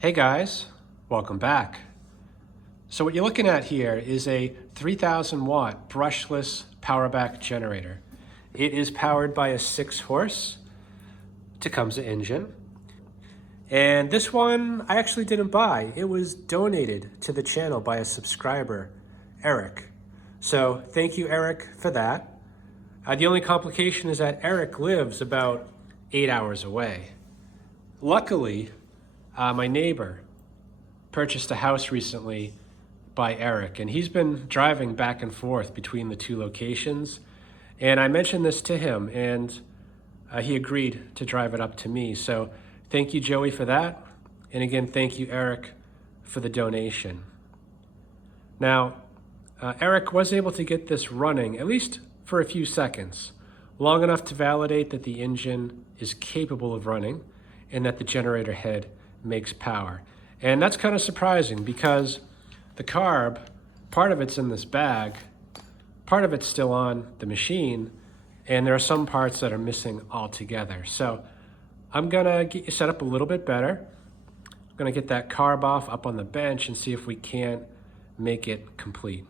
Hey guys, welcome back. So what you're looking at here is a 3000 watt brushless PowerBack generator. It is powered by a 6-horse Tecumseh engine. And this one I actually didn't buy. It was donated to the channel by a subscriber, Eric. So thank you, Eric, for that. The only complication is that Eric lives about 8 hours away. Luckily, my neighbor purchased a house recently by Eric, and he's been driving back and forth between the two locations. And I mentioned this to him, and he agreed to drive it up to me. So thank you, Joey, for that. And again, thank you, Eric, for the donation. Now, Eric was able to get this running, at least for a few seconds, long enough to validate that the engine is capable of running and that the generator head makes power. And that's kind of surprising because the carb, part of it's in this bag, part of it's still on the machine, and there are some parts that are missing altogether. So I'm gonna get you set up a little bit better. I'm gonna get that carb off up on the bench and see if we can't make it complete.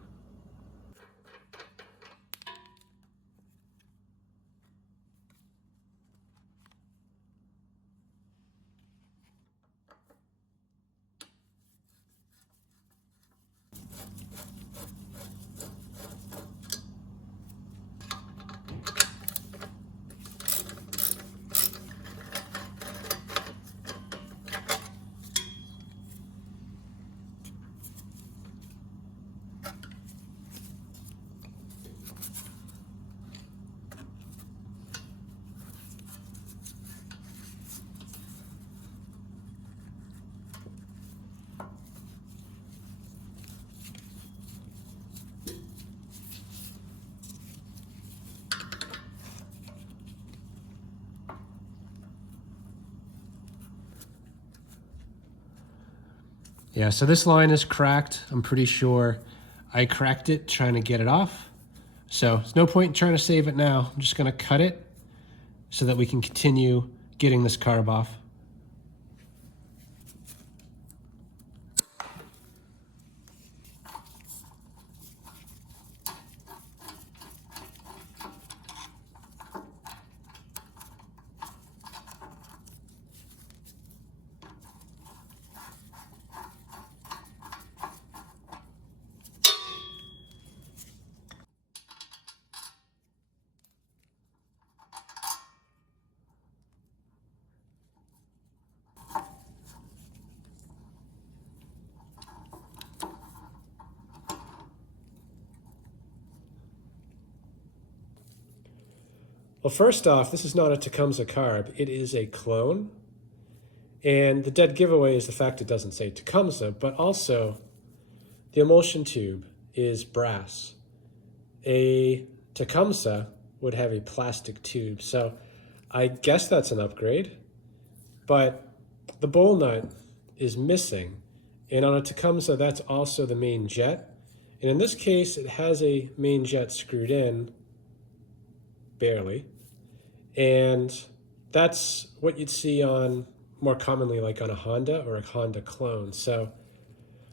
Yeah, so this line is cracked. I'm pretty sure I cracked it trying to get it off. So there's no point in trying to save it now. I'm just gonna cut it so that we can continue getting this carb off. Well, first off, this is not a Tecumseh carb. It is a clone. And the dead giveaway is the fact it doesn't say Tecumseh, but also the emulsion tube is brass. A Tecumseh would have a plastic tube. So I guess that's an upgrade, but the bowl nut is missing. And on a Tecumseh, that's also the main jet. And in this case, it has a main jet screwed in, barely. And that's what you'd see on more commonly like on a Honda or a Honda clone. So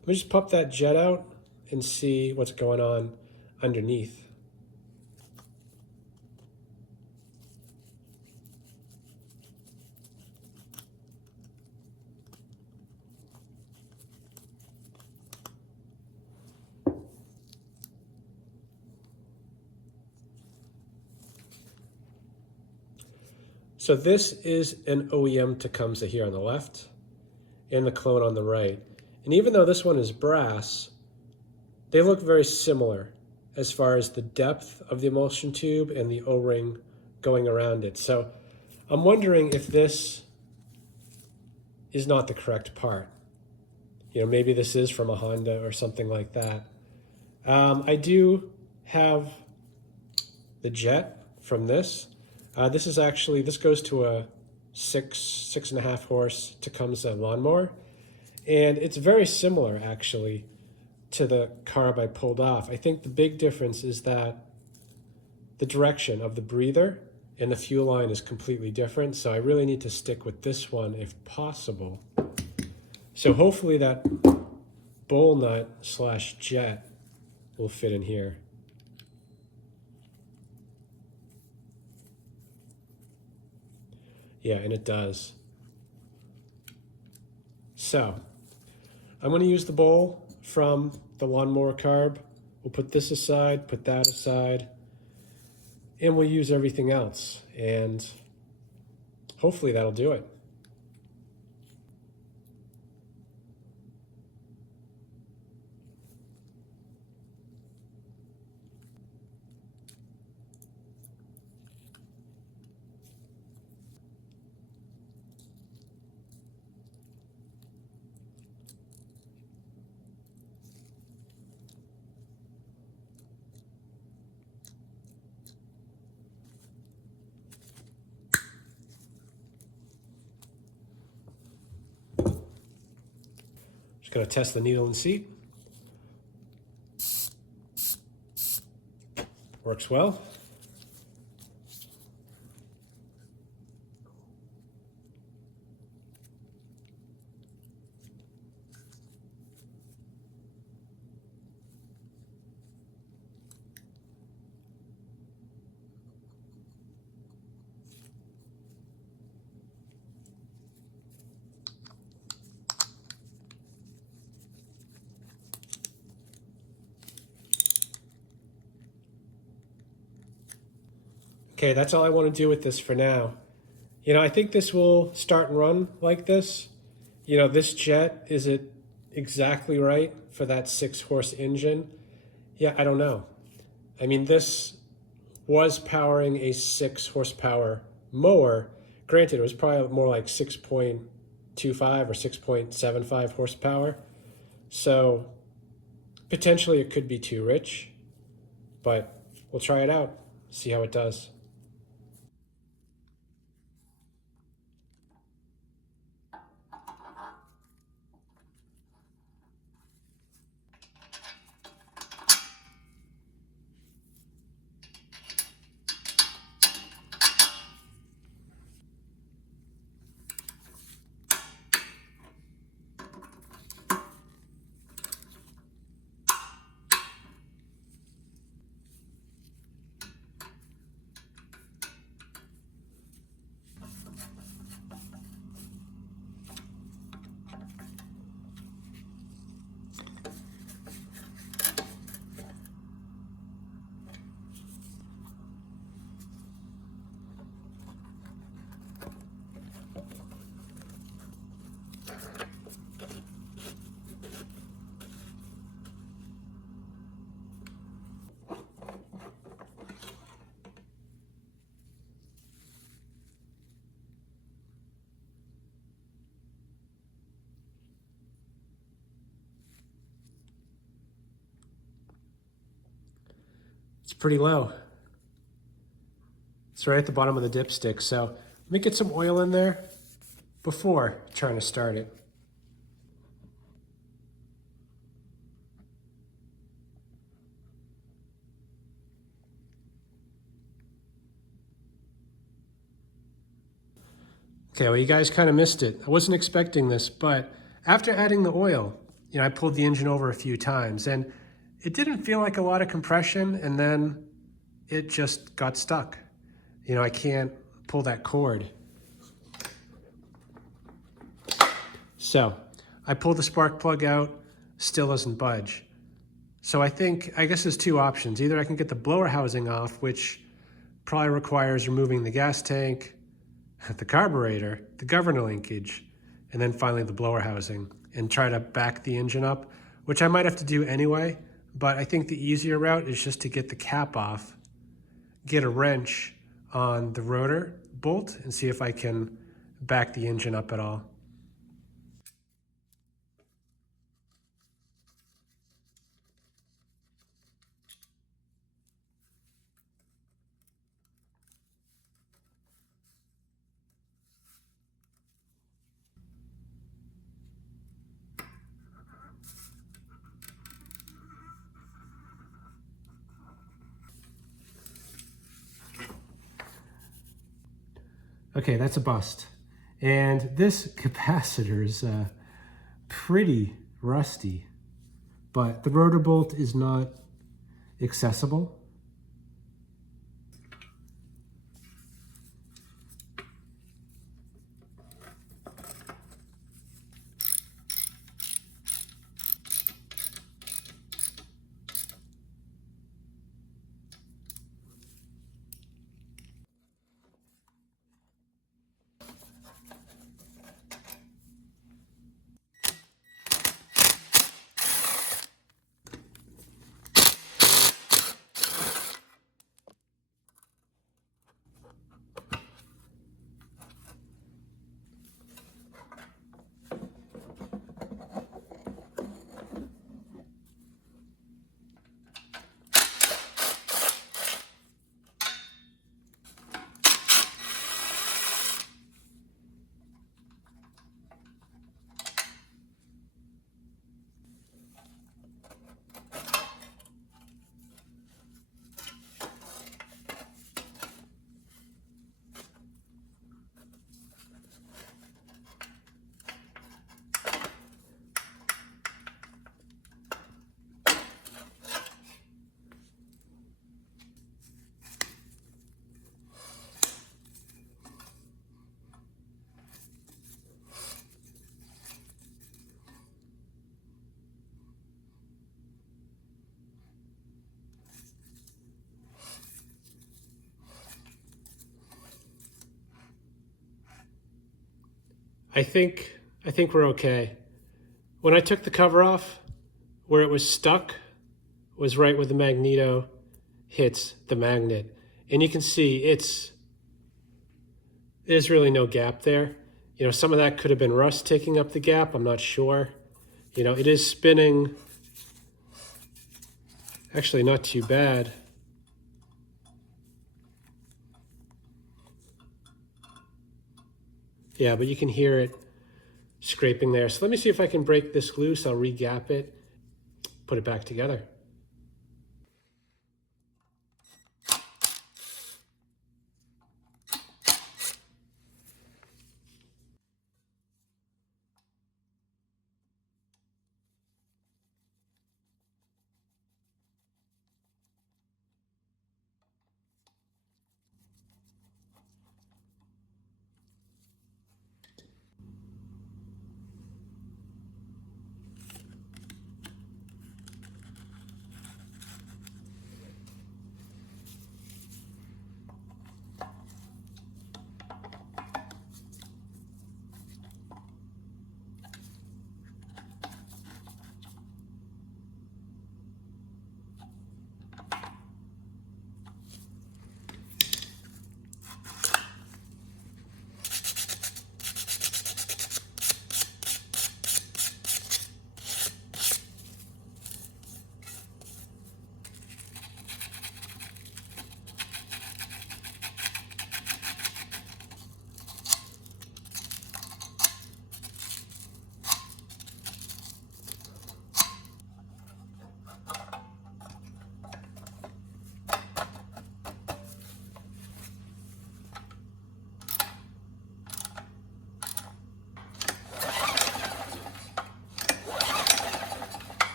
let me just pop that jet out and see what's going on underneath. So this is an OEM Tecumseh here on the left and the clone on the right. And even though this one is brass, they look very similar as far as the depth of the emulsion tube and the O-ring going around it. So I'm wondering if this is not the correct part. You know, maybe this is from a Honda or something like that. I do have the jet from this. This goes to a 6.5 horse Tecumseh lawnmower. And it's very similar actually to the carb I pulled off. I think the big difference is that the direction of the breather and the fuel line is completely different. So I really need to stick with this one if possible. So hopefully that bowl nut slash jet will fit in here. Yeah, and it does. So I'm going to use the bowl from the lawnmower carb. We'll put this aside, put that aside, and we'll use everything else. And hopefully that'll do it. Just going to test the needle and seat. Works well. Okay, that's all I want to do with this for now. I think this will start and run like this. This jet, is it exactly right for that 6-horse engine? Yeah, I don't know. I mean, this was powering a 6-horsepower mower. Granted, it was probably more like 6.25 or 6.75 horsepower. So potentially it could be too rich, but we'll try it out, see how it does. It's pretty low. It's right at the bottom of the dipstick. So let me get some oil in there before trying to start it. Okay, well, you guys kind of missed it. I wasn't expecting this, but after adding the oil, I pulled the engine over a few times and it didn't feel like a lot of compression, and then it just got stuck. I can't pull that cord. So I pulled the spark plug out, still doesn't budge. So I guess there's two options. Either I can get the blower housing off, which probably requires removing the gas tank, the carburetor, the governor linkage, and then finally the blower housing, and try to back the engine up, which I might have to do anyway. But I think the easier route is just to get the cap off, get a wrench on the rotor bolt, and see if I can back the engine up at all. Okay, that's a bust. And this capacitor is pretty rusty, but the rotor bolt is not accessible. I think we're okay. When I took the cover off, where it was stuck was right where the magneto hits the magnet. And you can see there's really no gap there. You know, some of that could have been rust taking up the gap, I'm not sure. You know, it is spinning, actually not too bad. Yeah, but you can hear it scraping there. So let me see if I can break this loose. I'll re-gap it, put it back together.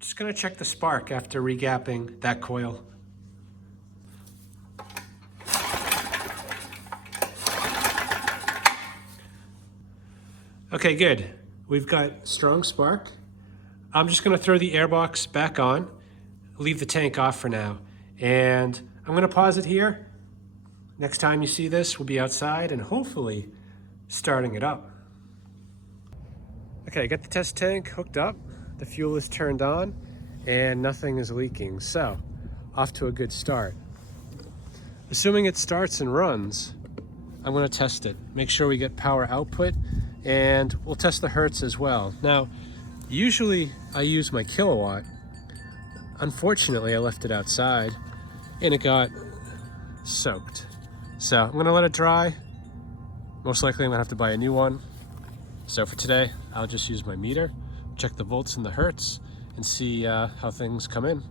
Just gonna check the spark after regapping that coil. Okay, good. We've got strong spark. I'm just gonna throw the airbox back on, leave the tank off for now, and I'm gonna pause it here. Next time you see this, we'll be outside and hopefully starting it up. Okay, I got the test tank hooked up, the fuel is turned on, and nothing is leaking, so off to a good start. Assuming it starts and runs, I'm gonna test it, make sure we get power output, and we'll test the hertz as well. Now, usually I use my kilowatt. Unfortunately, I left it outside and it got soaked. So I'm gonna let it dry. Most likely I'm gonna have to buy a new one. So for today, I'll just use my meter, check the volts and the hertz, and see how things come in.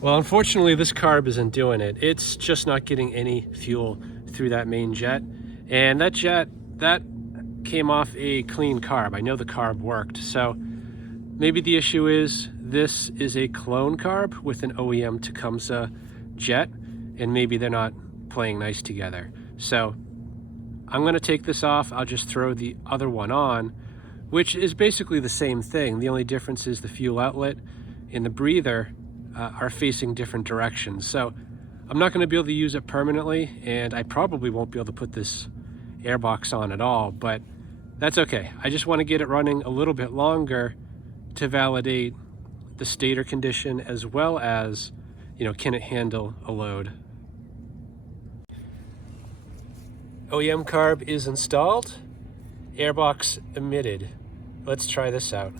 Well, unfortunately, this carb isn't doing it. It's just not getting any fuel through that main jet. And that jet, that came off a clean carb. I know the carb worked. So maybe the issue is this is a clone carb with an OEM Tecumseh jet, and maybe they're not playing nice together. So I'm gonna take this off. I'll just throw the other one on, which is basically the same thing. The only difference is the fuel outlet and the breather are facing different directions. So I'm not going to be able to use it permanently, and I probably won't be able to put this airbox on at all, but that's okay. I just want to get it running a little bit longer to validate the stator condition, as well as, you know, can it handle a load. OEM carb is installed, airbox emitted. Let's try this out.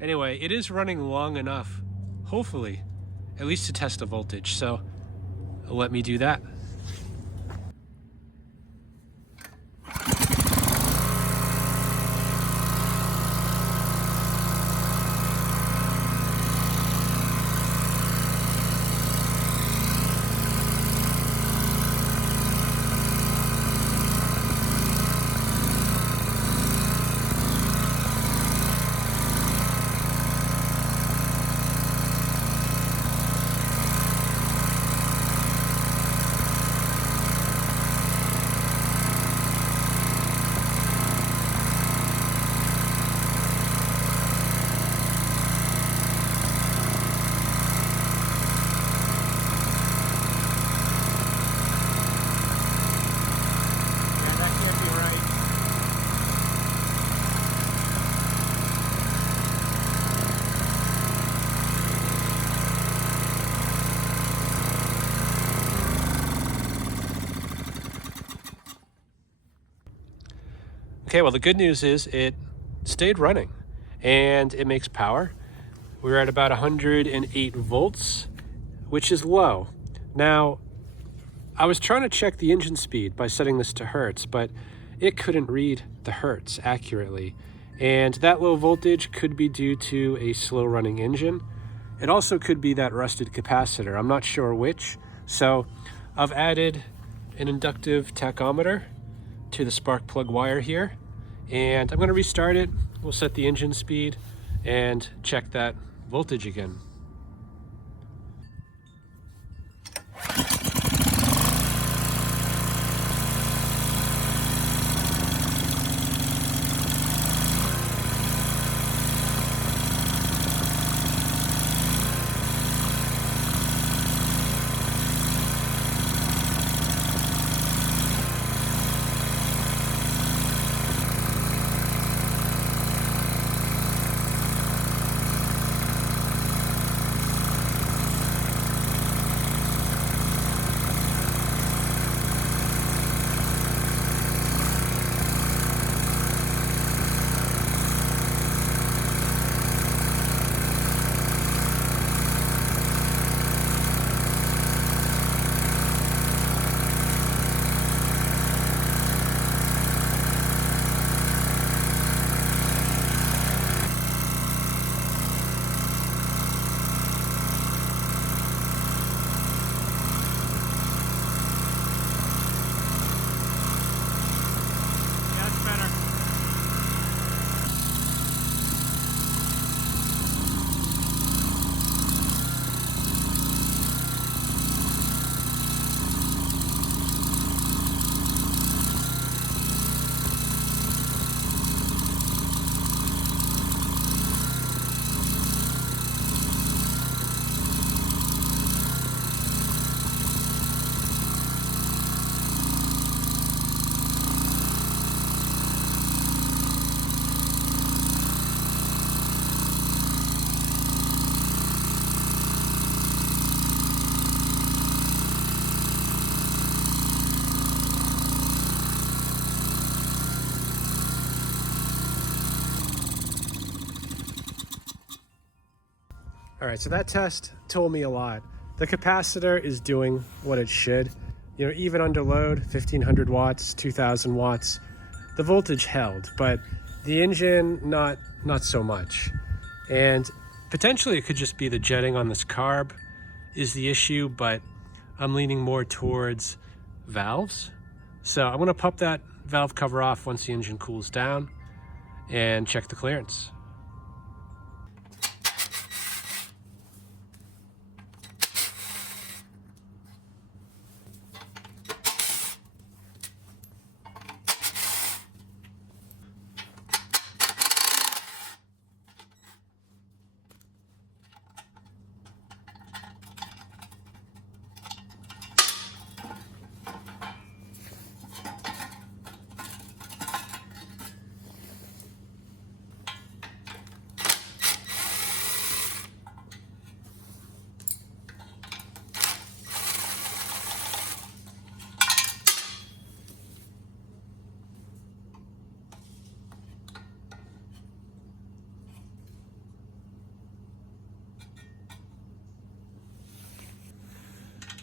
Anyway, it is running long enough, hopefully, at least to test the voltage. So let me do that. Okay, well, the good news is it stayed running and it makes power. We're at about 108 volts, which is low. Now, I was trying to check the engine speed by setting this to hertz, but it couldn't read the hertz accurately. And that low voltage could be due to a slow running engine. It also could be that rusted capacitor. I'm not sure which. So I've added an inductive tachometer to the spark plug wire here, and I'm going to restart it. We'll set the engine speed and check that voltage again. All right, so that test told me a lot. The capacitor is doing what it should. You know, even under load, 1500 watts, 2000 watts, the voltage held, but the engine, not so much. And potentially it could just be the jetting on this carb is the issue, but I'm leaning more towards valves. So I'm gonna pop that valve cover off once the engine cools down and check the clearance.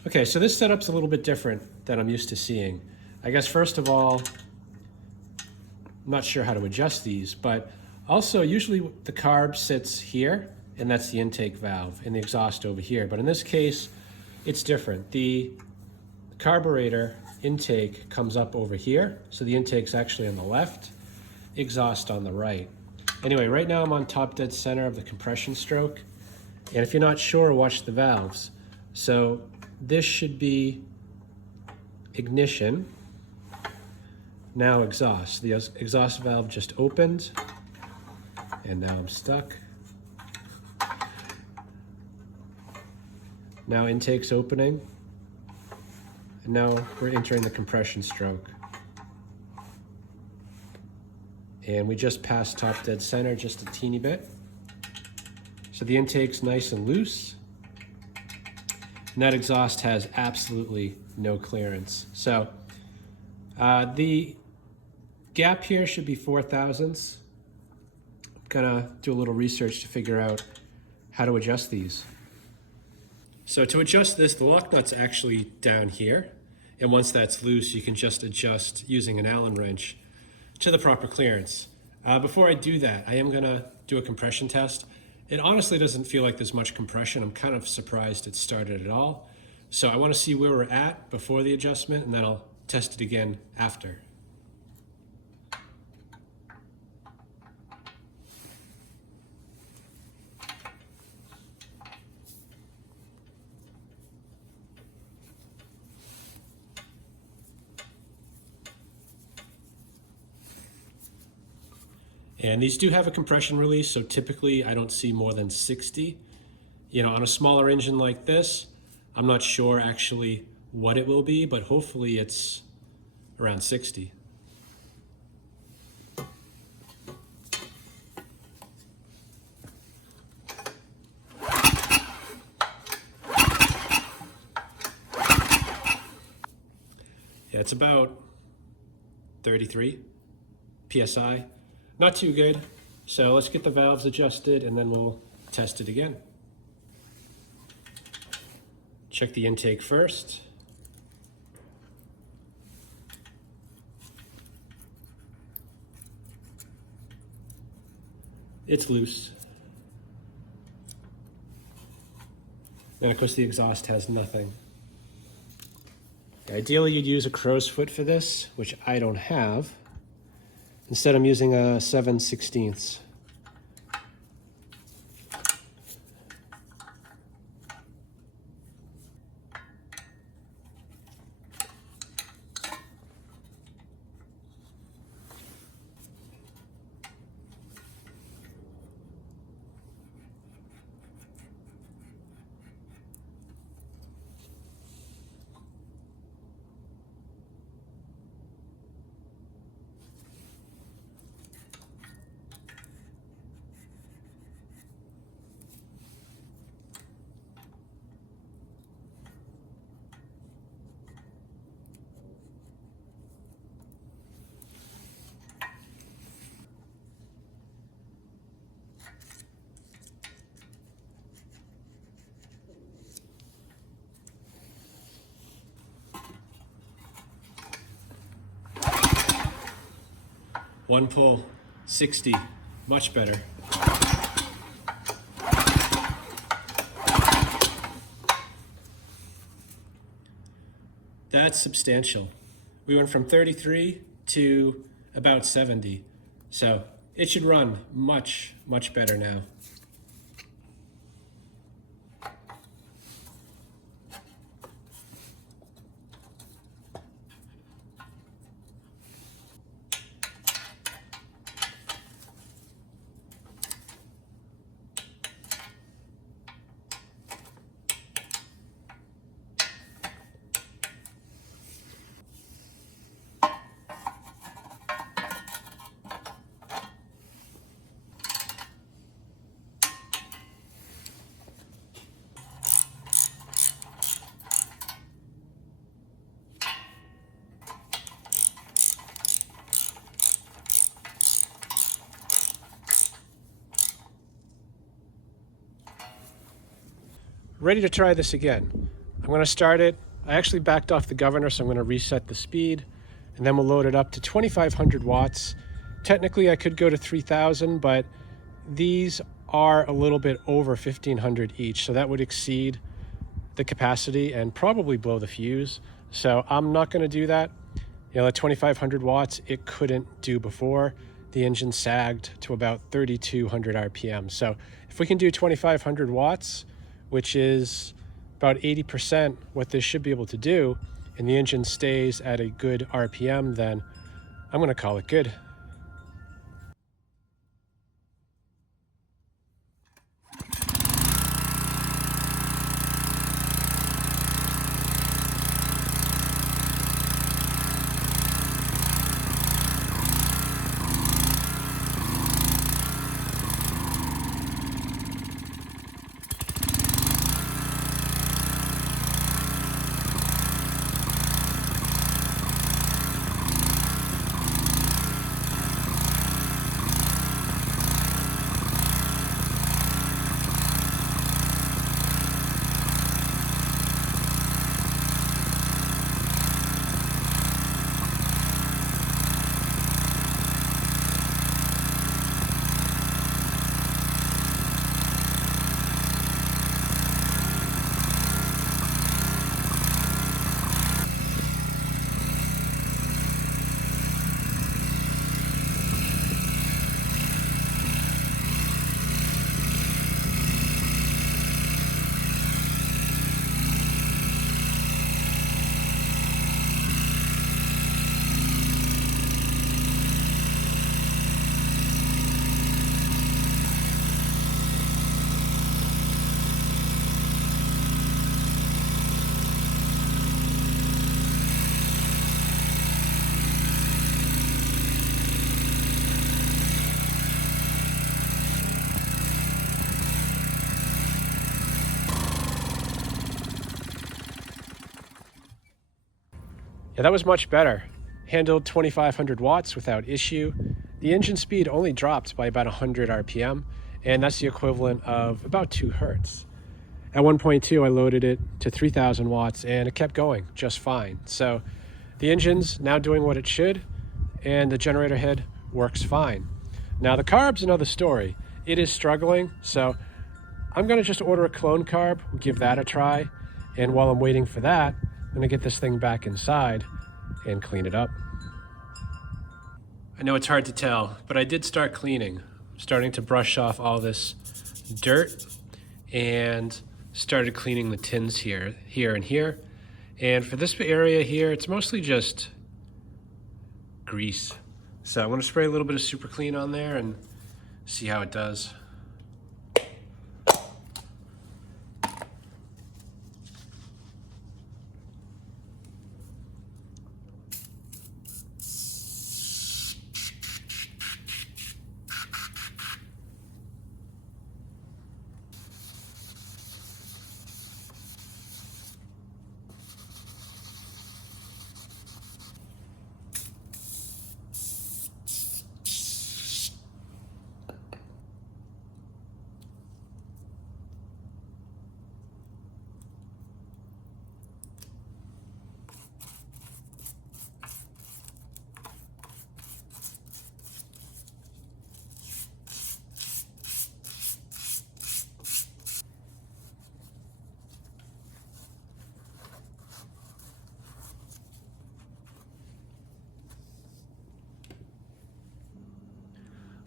Okay, so this setup's a little bit different than I'm used to seeing. I guess first of all, I'm not sure how to adjust these, but also usually the carb sits here, and that's the intake valve, and the exhaust over here. But in this case, it's different. The carburetor intake comes up over here, so the intake's actually on the left, exhaust on the right. Anyway, right now I'm on top dead center of the compression stroke, and if you're not sure, watch the valves. So this should be ignition, now exhaust. The exhaust valve just opened, and now I'm stuck. Now intake's opening, and now we're entering the compression stroke. And we just passed top dead center just a teeny bit. So the intake's nice and loose, and that exhaust has absolutely no clearance. So the gap here should be 4 thousandths. I'm gonna do a little research to figure out how to adjust these. So to adjust this, the lock nut's actually down here. And once that's loose, you can just adjust using an Allen wrench to the proper clearance. Before I do that, I am gonna do a compression test. It honestly doesn't feel like there's much compression. I'm kind of surprised it started at all. So I wanna see where we're at before the adjustment, and then I'll test it again after. And these do have a compression release, so typically I don't see more than 60. You know, on a smaller engine like this, I'm not sure actually what it will be, but hopefully it's around 60. Yeah, it's about 33 PSI. Not too good. So let's get the valves adjusted and then we'll test it again. Check the intake first. It's loose. And of course the exhaust has nothing. Ideally you'd use a crow's foot for this, which I don't have. Instead I'm using a 7/16. One pull, 60, much better. That's substantial. We went from 33 to about 70. So it should run much, much better now. Ready to try this again. I'm going to start it. I actually backed off the governor, so I'm going to reset the speed, and then we'll load it up to 2,500 watts. Technically, I could go to 3,000, but these are a little bit over 1,500 each, so that would exceed the capacity and probably blow the fuse. So I'm not going to do that. You know, at 2,500 watts, it couldn't do before. The engine sagged to about 3,200 RPM. So if we can do 2,500 watts, which is about 80% what this should be able to do, and the engine stays at a good RPM, then I'm going to call it good. Yeah, that was much better. Handled 2,500 watts without issue. The engine speed only dropped by about 100 RPM, and that's the equivalent of about 2 hertz. At 1.2, I loaded it to 3,000 watts, and it kept going just fine. So the engine's now doing what it should, and the generator head works fine. Now the carb's another story. It is struggling, so I'm gonna just order a clone carb, give that a try, and while I'm waiting for that, I'm gonna get this thing back inside and clean it up. I know it's hard to tell, but I did start cleaning. I'm starting to brush off all this dirt and started cleaning the tins here and here. And for this area here, it's mostly just grease. So I'm gonna spray a little bit of super clean on there and see how it does.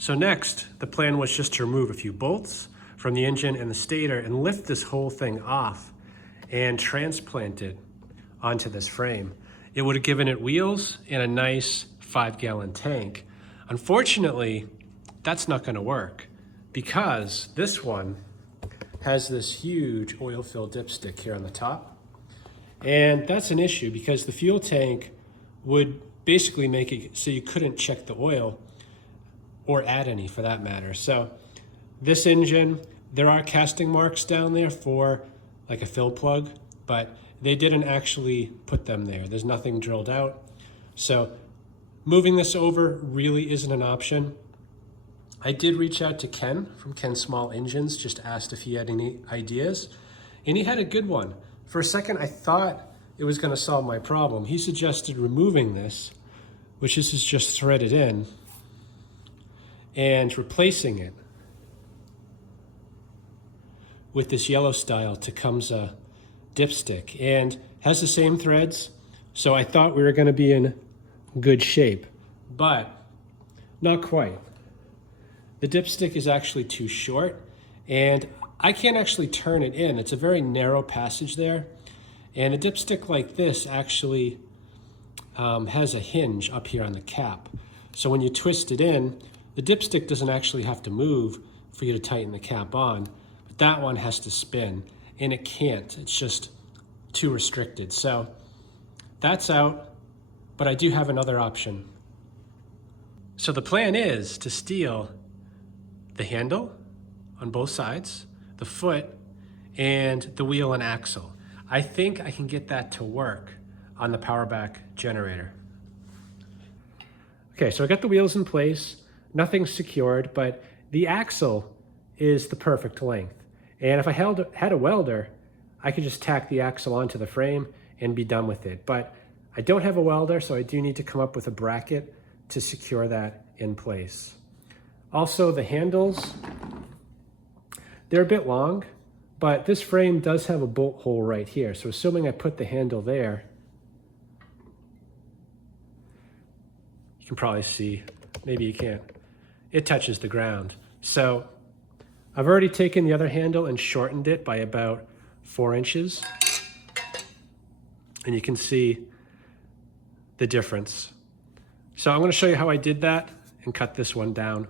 So next, the plan was just to remove a few bolts from the engine and the stator and lift this whole thing off and transplant it onto this frame. It would have given it wheels and a nice 5-gallon tank. Unfortunately, that's not going to work because this one has this huge oil-filled dipstick here on the top. And that's an issue because the fuel tank would basically make it so you couldn't check the oil or add any for that matter. So this engine, there are casting marks down there for like a fill plug, but they didn't actually put them there. There's nothing drilled out. So moving this over really isn't an option. I did reach out to Ken from Ken Small Engines, just asked if he had any ideas, and he had a good one. For a second, I thought it was gonna solve my problem. He suggested removing this, which is just threaded in, and replacing it with this yellow style Tecumseh dipstick, and has the same threads. So I thought we were gonna be in good shape, but not quite. The dipstick is actually too short, and I can't actually turn it in. It's a very narrow passage there, and a dipstick like this actually has a hinge up here on the cap. So when you twist it in, the dipstick doesn't actually have to move for you to tighten the cap on, but that one has to spin, and it can't. It's just too restricted. So that's out, but I do have another option. So the plan is to steal the handle on both sides, the foot, and the wheel and axle. I think I can get that to work on the PowerBack generator. Okay, so I got the wheels in place, nothing's secured, but the axle is the perfect length. And if I had a welder, I could just tack the axle onto the frame and be done with it. But I don't have a welder, so I do need to come up with a bracket to secure that in place. Also, the handles, they're a bit long, but this frame does have a bolt hole right here. So assuming I put the handle there, you can probably see, maybe you can't, it touches the ground. So I've already taken the other handle and shortened it by about 4 inches. And you can see the difference. So I'm going to show you how I did that and cut this one down.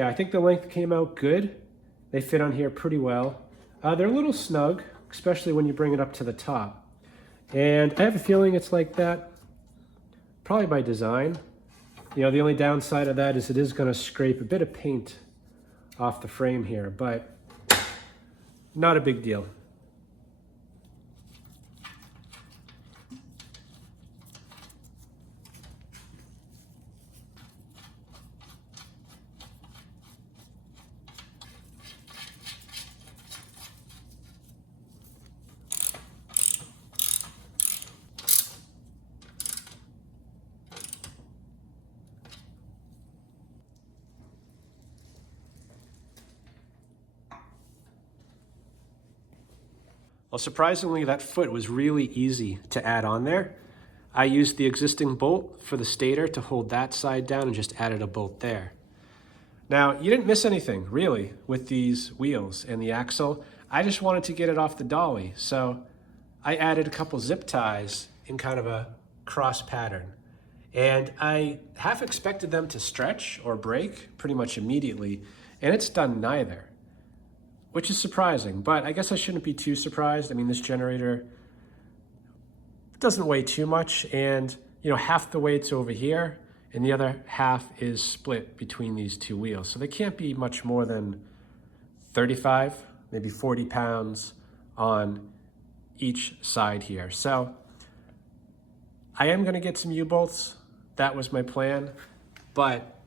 Yeah, I think the length came out good. They fit on here pretty well. They're a little snug, especially when you bring it up to the top. And I have a feeling it's like that probably by design. You know, the only downside of that is it is going to scrape a bit of paint off the frame here, but not a big deal. Well, surprisingly, that foot was really easy to add on there. I used the existing bolt for the stator to hold that side down and just added a bolt there. Now, you didn't miss anything, really, with these wheels and the axle. I just wanted to get it off the dolly, so I added a couple zip ties in kind of a cross pattern. And I half expected them to stretch or break pretty much immediately, and it's done neither, which is surprising, but I guess I shouldn't be too surprised. I mean, this generator doesn't weigh too much, and you know, half the weight's over here, and the other half is split between these two wheels. So they can't be much more than 35, maybe 40 pounds on each side here. So I am gonna get some U-bolts. That was my plan, but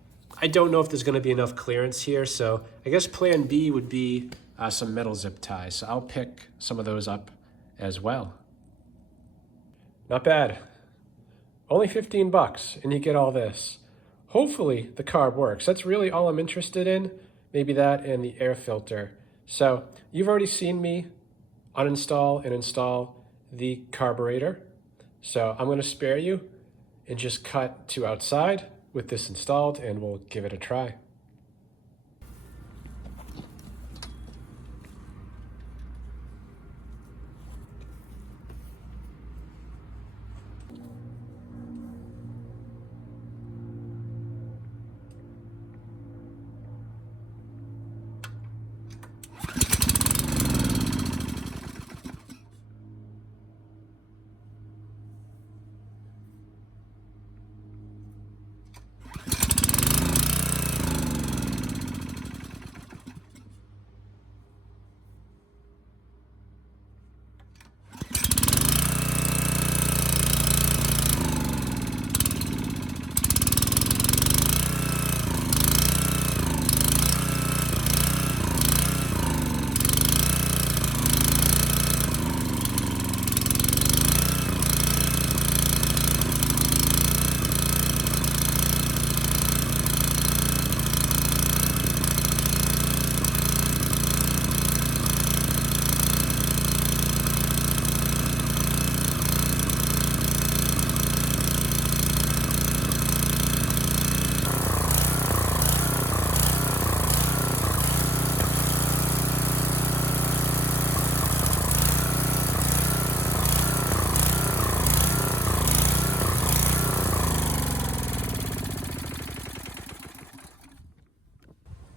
I don't know if there's gonna be enough clearance here. So I guess plan B would be some metal zip ties. So I'll pick some of those up as well. Not bad. Only 15 bucks and you get all this. Hopefully the carb works. That's really all I'm interested in. Maybe that and the air filter. So you've already seen me uninstall and install the carburetor. So I'm gonna spare you and just cut to outside with this installed and we'll give it a try.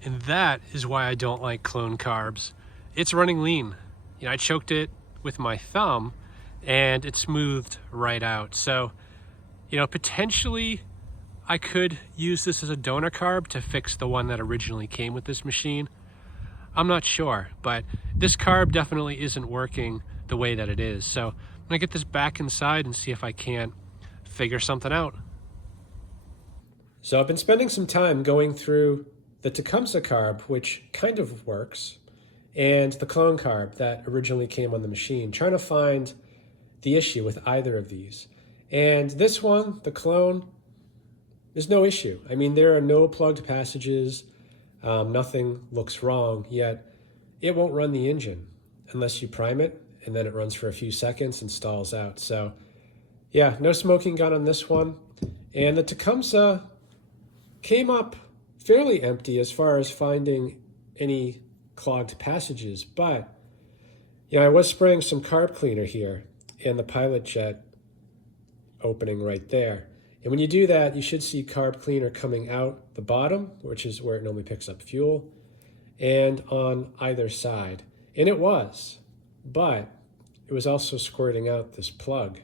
And that is why I don't like clone carbs. It's running lean. You know, I choked it with my thumb and it smoothed right out. So, you know, potentially I could use this as a donor carb to fix the one that originally came with this machine. I'm not sure, but this carb definitely isn't working the way that it is. So I'm gonna get this back inside and see if I can't figure something out. So I've been spending some time going through the Tecumseh Carb, which kind of works, and the clone carb that originally came on the machine, trying to find the issue with either of these. And this one, the clone, there's no issue. I mean, there are no plugged passages, nothing looks wrong, yet it won't run the engine unless you prime it, and then it runs for a few seconds and stalls out. So yeah, no smoking gun on this one. And the Tecumseh came up fairly empty as far as finding any clogged passages, but you know, I was spraying some carb cleaner here in the pilot jet opening right there, And when you do that, you should see carb cleaner coming out the bottom, which is where it normally picks up fuel, and on either side. And it was, but it was also squirting out this plug.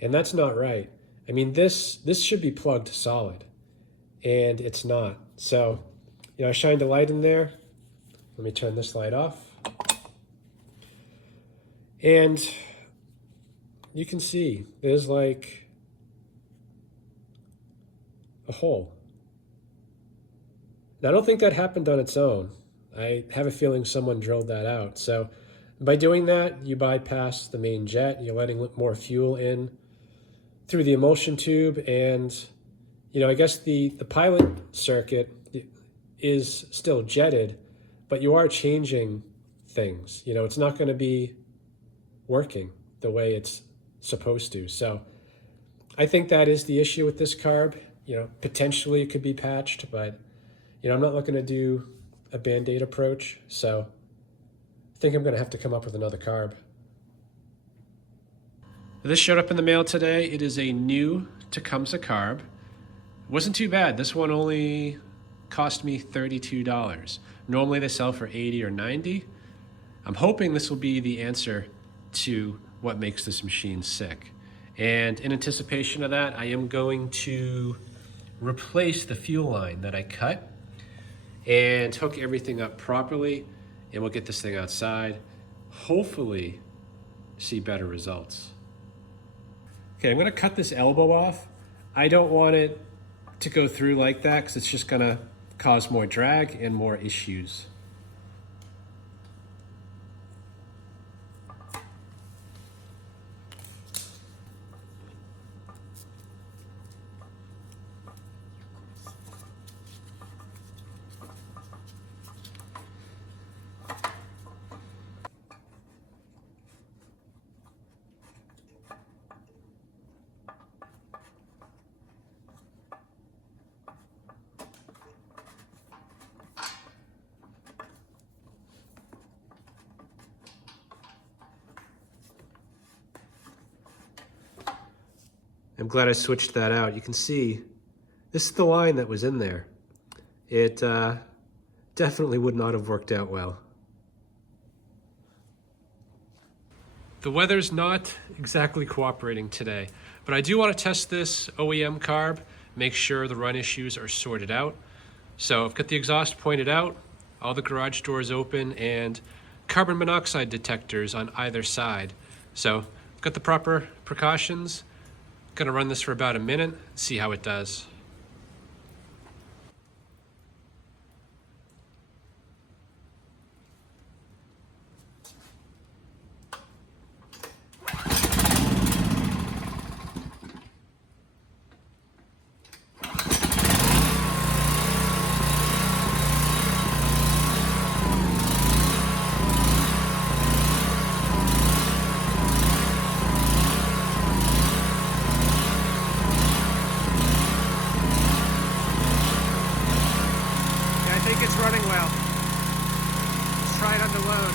And that's not right. I mean, this should be plugged solid, and it's not. So, I shined a light in there. Let me turn this light off. And you can see there's like a hole. Now, I don't think that happened on its own. I have a feeling someone drilled that out. So by doing that, you bypass the main jet. You're letting more fuel in through the emulsion tube. And, I guess the pilot circuit is still jetted, but you are changing things. It's not going to be working the way it's supposed to. So I think that is the issue with this carb. Potentially it could be patched, but I'm not looking to do a Band-Aid approach. So I think I'm going to have to come up with another carb. This showed up in the mail today. It is a new Tecumseh Carb. It wasn't too bad. This one only cost me $32. Normally they sell for $80 or $90. I'm hoping this will be the answer to what makes this machine sick. And in anticipation of that, I am going to replace the fuel line that I cut and hook everything up properly, and we'll get this thing outside. Hopefully see better results. Okay, I'm gonna cut this elbow off. I don't want it to go through like that because it's just gonna cause more drag and more issues. I'm glad I switched that out. You can see this is the line that was in there. It definitely would not have worked out well. The weather's not exactly cooperating today, but I do want to test this OEM carb, make sure the run issues are sorted out. So I've got the exhaust pointed out, all the garage doors open, and carbon monoxide detectors on either side. So I've got the proper precautions. Gonna run this for about a minute, see how it does. It's running well. Let's try it on the load.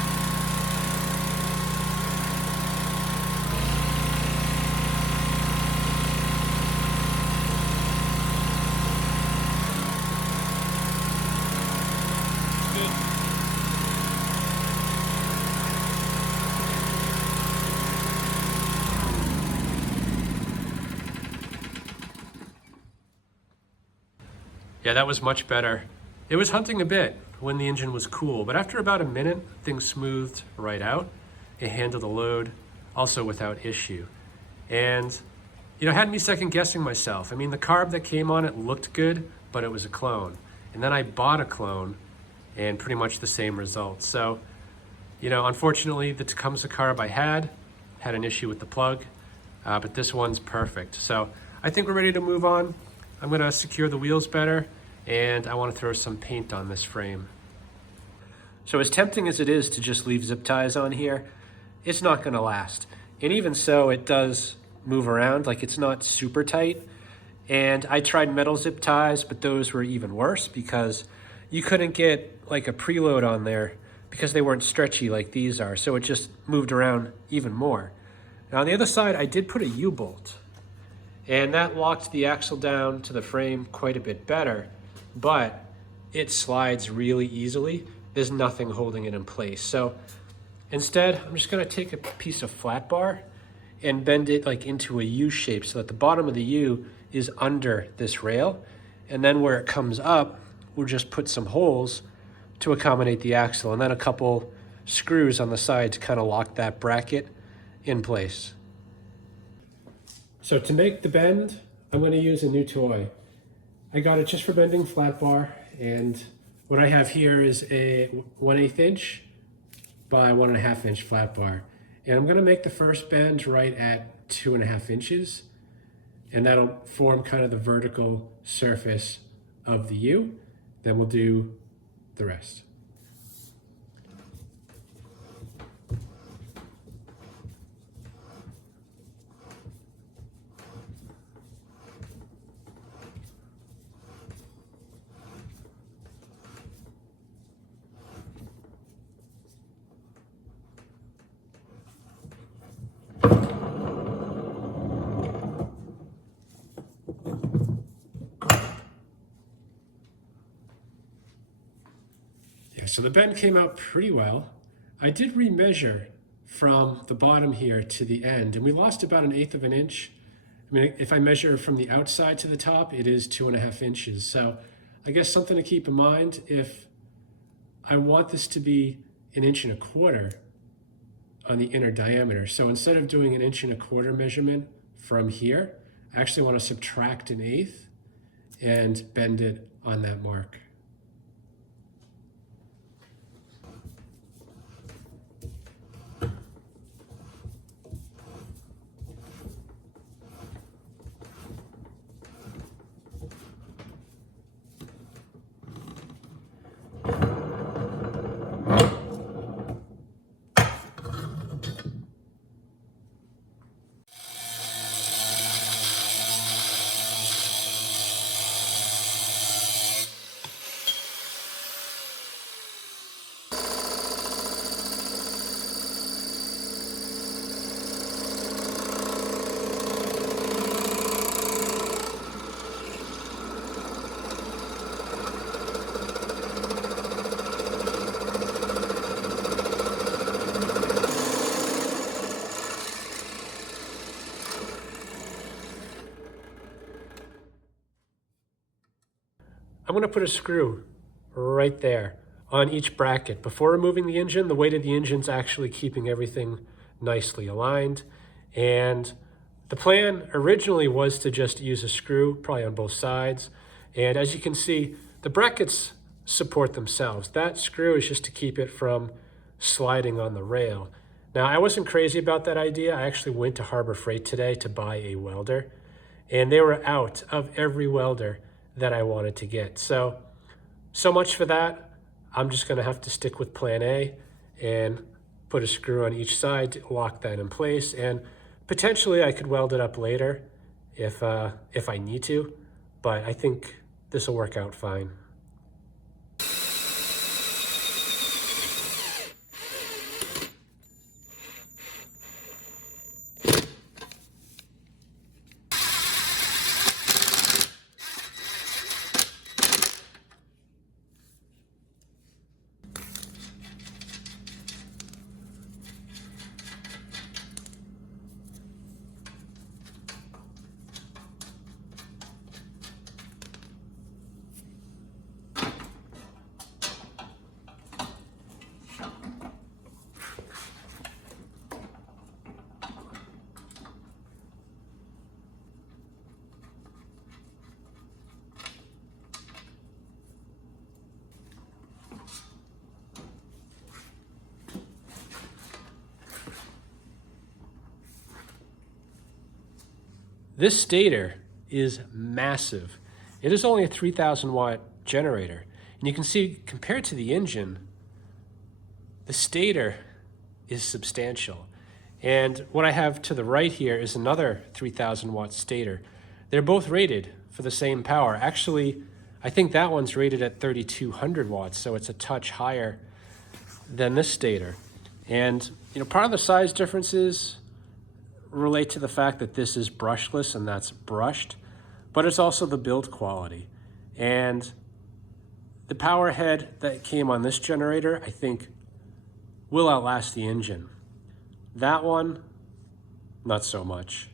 Good. Yeah, that was much better. It was hunting a bit when the engine was cool, but after about a minute, things smoothed right out. It handled the load also without issue. And, had me second guessing myself. I mean, the carb that came on it looked good, but it was a clone. And then I bought a clone and pretty much the same results. So, unfortunately, the Tecumseh carb I had an issue with the plug, but this one's perfect. So I think we're ready to move on. I'm gonna secure the wheels better, and I want to throw some paint on this frame. So as tempting as it is to just leave zip ties on here, it's not going to last. And even so, it does move around, like it's not super tight. And I tried metal zip ties, but those were even worse because you couldn't get like a preload on there because they weren't stretchy like these are. So it just moved around even more. Now on the other side, I did put a U-bolt. And that locked the axle down to the frame quite a bit better, but it slides really easily. There's nothing holding it in place. So instead, I'm just gonna take a piece of flat bar and bend it like into a U shape so that the bottom of the U is under this rail. And then where it comes up, we'll just put some holes to accommodate the axle, and then a couple screws on the side to kind of lock that bracket in place. So to make the bend, I'm going to use a new toy. I got it just for bending flat bar, and what I have here is a 1/8 inch by 1.5 inch flat bar. And I'm going to make the first bend right at 2.5 inches, and that'll form kind of the vertical surface of the U. Then we'll do the rest. So the bend came out pretty well. I did remeasure from the bottom here to the end, and we lost about 1/8 of an inch. I mean, if I measure from the outside to the top, it is 2.5 inches. So I guess something to keep in mind, if I want this to be 1.25 inches on the inner diameter. So instead of doing 1.25 inch measurement from here, I actually want to subtract 1/8 and bend it on that mark. I'm going to put a screw right there on each bracket. Before removing the engine, the weight of the engine's actually keeping everything nicely aligned. And the plan originally was to just use a screw, probably on both sides. And as you can see, the brackets support themselves. That screw is just to keep it from sliding on the rail. Now, I wasn't crazy about that idea. I actually went to Harbor Freight today to buy a welder, and they were out of every welder that I wanted to get. So much for that. I'm just gonna have to stick with plan A and put a screw on each side to lock that in place. And potentially I could weld it up later if I need to, but I think this will work out fine. This stator is massive. It is only a 3,000 watt generator. And you can see, compared to the engine, the stator is substantial. And what I have to the right here is another 3,000 watt stator. They're both rated for the same power. Actually, I think that one's rated at 3,200 watts, so it's a touch higher than this stator. And part of the size differences relate to the fact that this is brushless and that's brushed, but it's also the build quality. And the power head that came on this generator, I think, will outlast the engine. That one, not so much.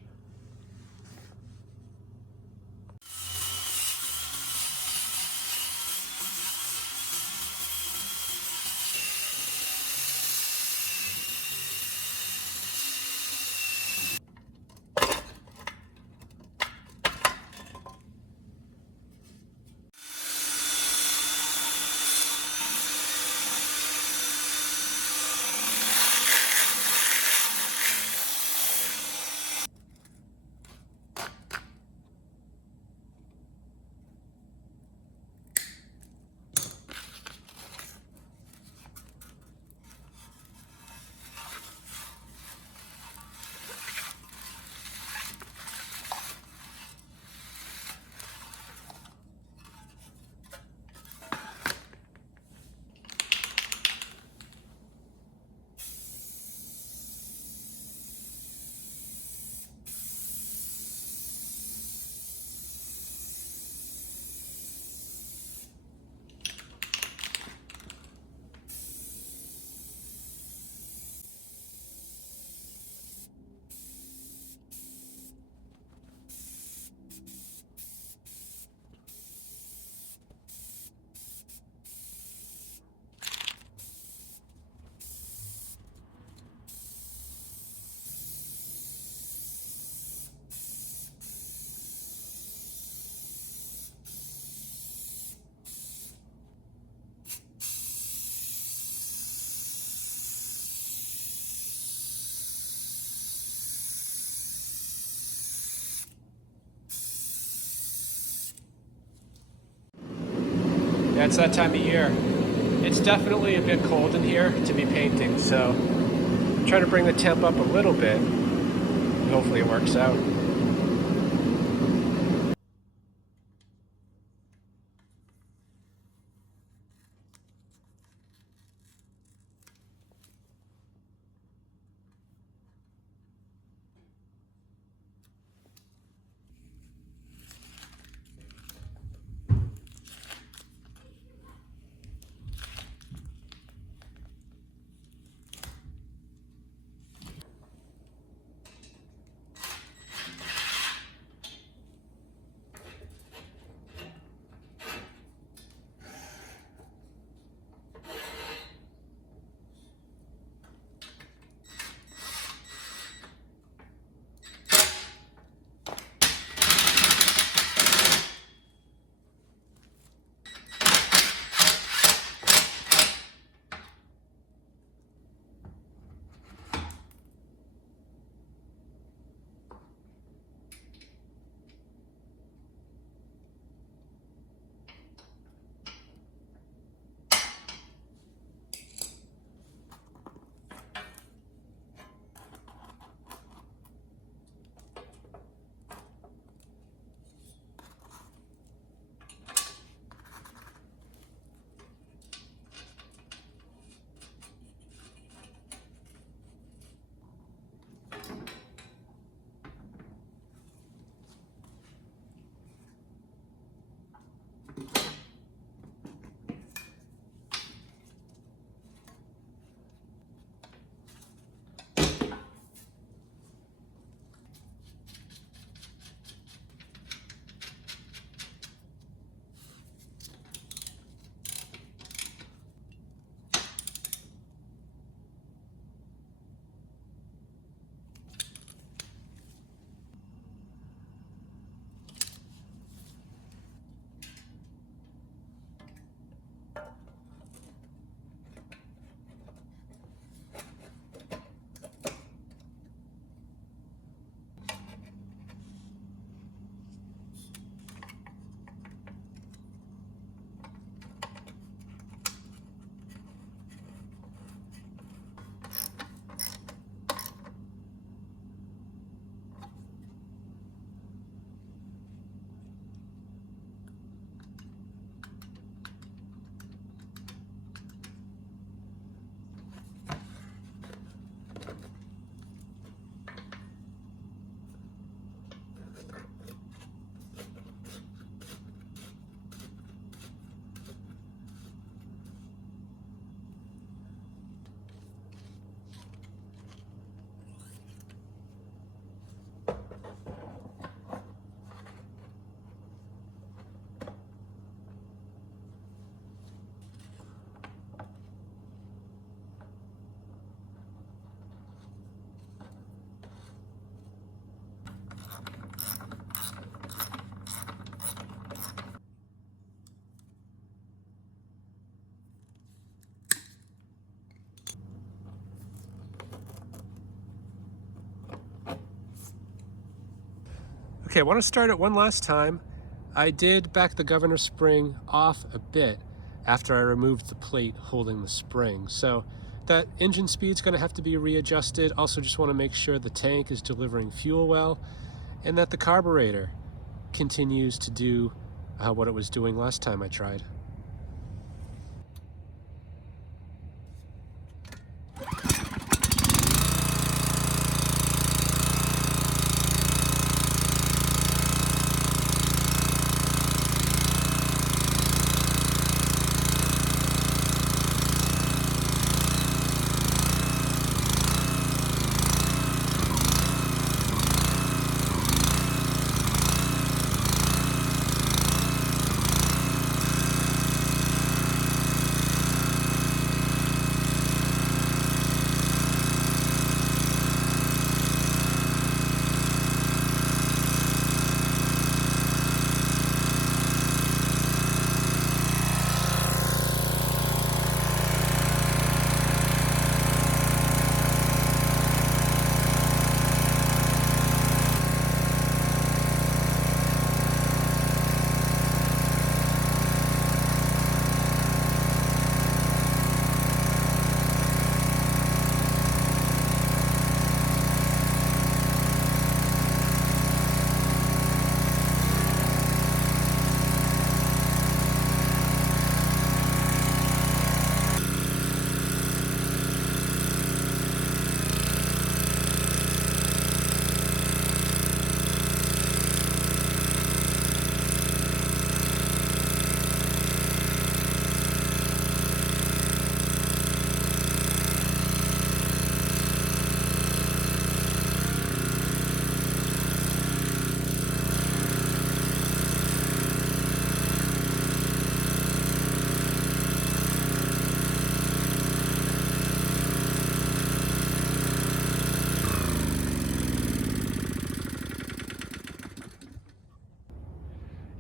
Yeah, it's that time of year. It's definitely a bit cold in here to be painting, so I'm trying to bring the temp up a little bit. Hopefully it works out. Okay, I want to start it one last time. I did back the governor spring off a bit after I removed the plate holding the spring. So that engine speed's going to have to be readjusted. Also just want to make sure the tank is delivering fuel well and that the carburetor continues to do what it was doing last time I tried.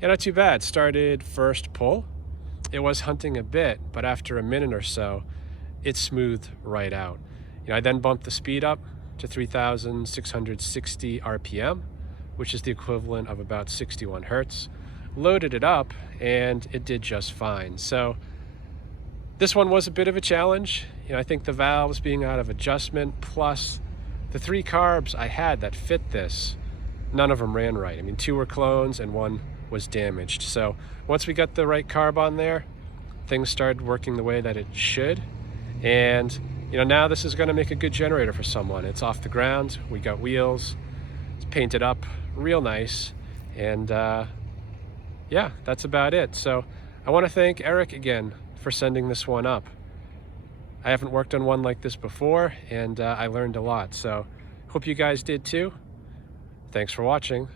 Yeah, not too bad. Started first pull. It was hunting a bit, but after a minute or so, it smoothed right out. I then bumped the speed up to 3,660 RPM, which is the equivalent of about 61 Hertz. Loaded it up, and it did just fine. So this one was a bit of a challenge. I think the valves being out of adjustment, plus the 3 carbs I had that fit this, none of them ran right. I mean, 2 were clones and 1 was damaged. So once we got the right carb on there, things started working the way that it should. And now this is going to make a good generator for someone. It's off the ground, we got wheels, it's painted up real nice, and yeah, that's about it. So I want to thank Eric again for sending this one up. I haven't worked on one like this before, and I learned a lot. So hope you guys did too. Thanks for watching.